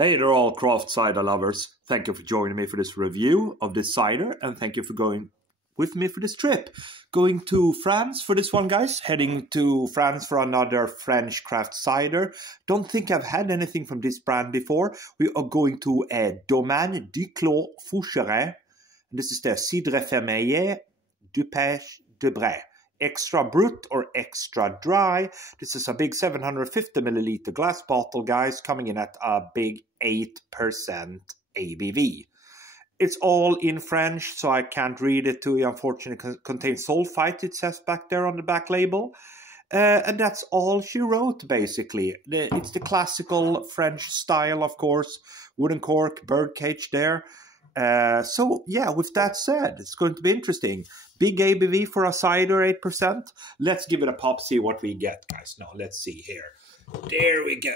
Hey there all craft cider lovers. Thank you for joining me for this review of this cider and thank you for going with me for this trip. Going to France for this one, guys. Heading to France for another French craft cider. Don't think I've had anything from this brand before. We are going to Domaine, Duclos, Fougeray. This is the Cidre Fermier, Bray. Extra brut or extra dry. This is a big 750 milliliter glass bottle, guys, coming in at a big 8% ABV. It's all in French, so I can't read it to you. Unfortunately, it contains sulfite, it says back there on the back label. And that's all she wrote, basically. It's the classical French style, of course. Wooden cork, bird cage there. So, yeah, with that said, it's going to be interesting. Big ABV for a cider, 8%. Let's give it a pop, see what we get, guys. Now, let's see here. There we go.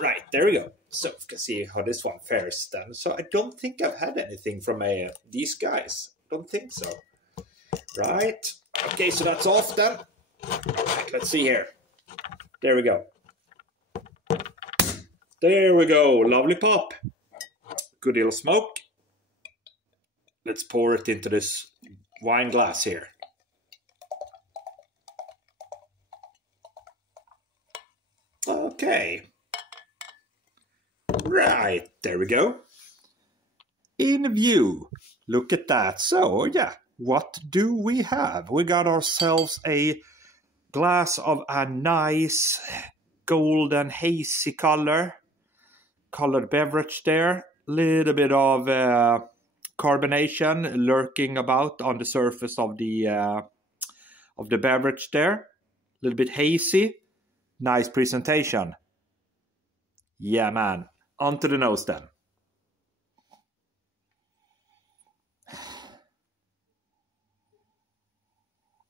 Right, there we go. So, you can see how this one fares then. So, I don't think I've had anything from these guys. Don't think so. Right. Okay, so that's off then. Right, let's see here. There we go. There we go. Lovely pop. Good little smoke. Let's pour it into this wine glass here. Okay. Right, there we go. In view. Look at that. So, yeah, what do we have? We got ourselves a glass of a nice golden hazy colored beverage there. Little bit of carbonation lurking about on the surface of the beverage there. A little bit hazy. Nice presentation. Yeah, man. Onto the nose then.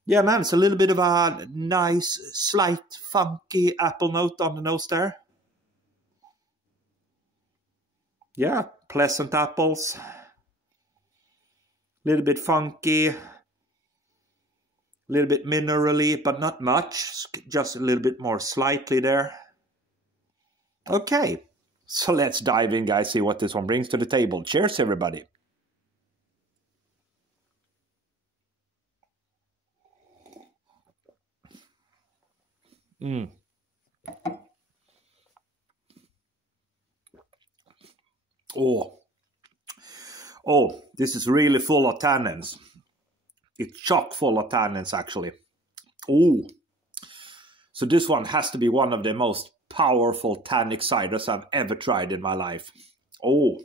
Yeah, man. It's a little bit of a nice, slight, funky apple note on the nose there. Yeah, pleasant apples. A little bit funky. A little bit minerally, but not much. Just a little bit more slightly there. Okay, so let's dive in, guys. See what this one brings to the table. Cheers, everybody. Oh, this is really full of tannins. It's chock full of tannins, actually. Oh, so this one has to be one of the most powerful tannic ciders I've ever tried in my life. Oh,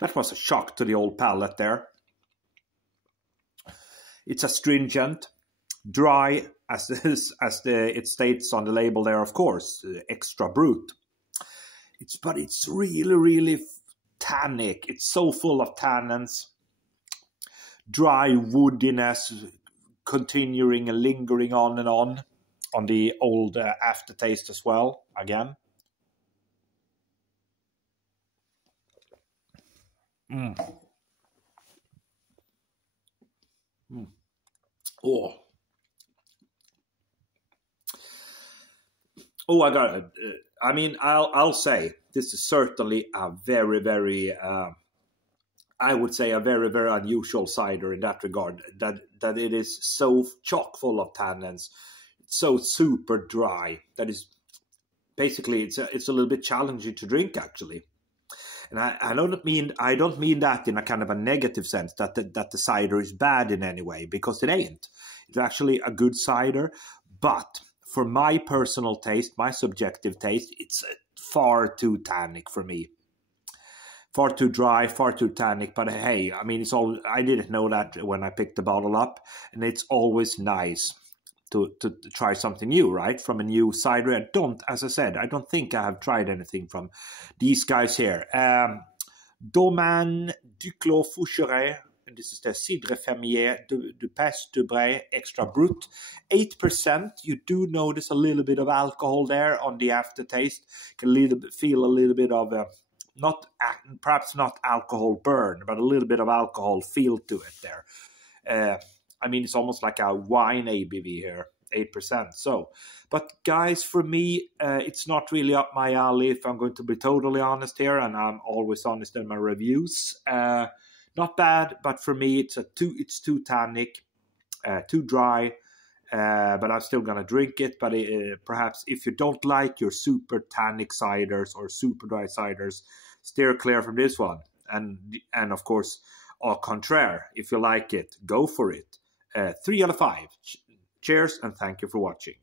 that was a shock to the old palate there. It's astringent, dry, it states on the label there, of course, extra brut. But it's really, really tannic. It's so full of tannins. Dry woodiness continuing and lingering on and on the old aftertaste as well, again. Oh. Oh, I got it. I mean, I'll say this is certainly a very, very, I would say a very, very unusual cider in that regard. That it is so chock full of tannins, so super dry. That is basically it's a little bit challenging to drink, actually. And I don't mean that in a kind of a negative sense, that the cider is bad in any way, because it ain't. It's actually a good cider, but for my personal taste, my subjective taste, it's far too tannic for me. Far too dry, far too tannic. But hey, I mean, I didn't know that when I picked the bottle up, and it's always nice to try something new, right? From a new cider. As I said, I don't think I have tried anything from these guys here. Domaine, Duclos, Fougeray. And this is the Cidre Fermier, de Bray, extra brut. 8%. You do notice a little bit of alcohol there on the aftertaste. You can feel a little bit of perhaps not alcohol burn, but a little bit of alcohol feel to it there. I mean, it's almost like a wine ABV here. 8%. So, but guys, for me, it's not really up my alley, if I'm going to be totally honest here, and I'm always honest in my reviews. Not bad, but for me, it's too tannic, too dry. But I'm still gonna drink it. But perhaps if you don't like your super tannic ciders or super dry ciders, steer clear from this one. And of course, au contraire, if you like it, go for it. 3 out of 5. Cheers, and thank you for watching.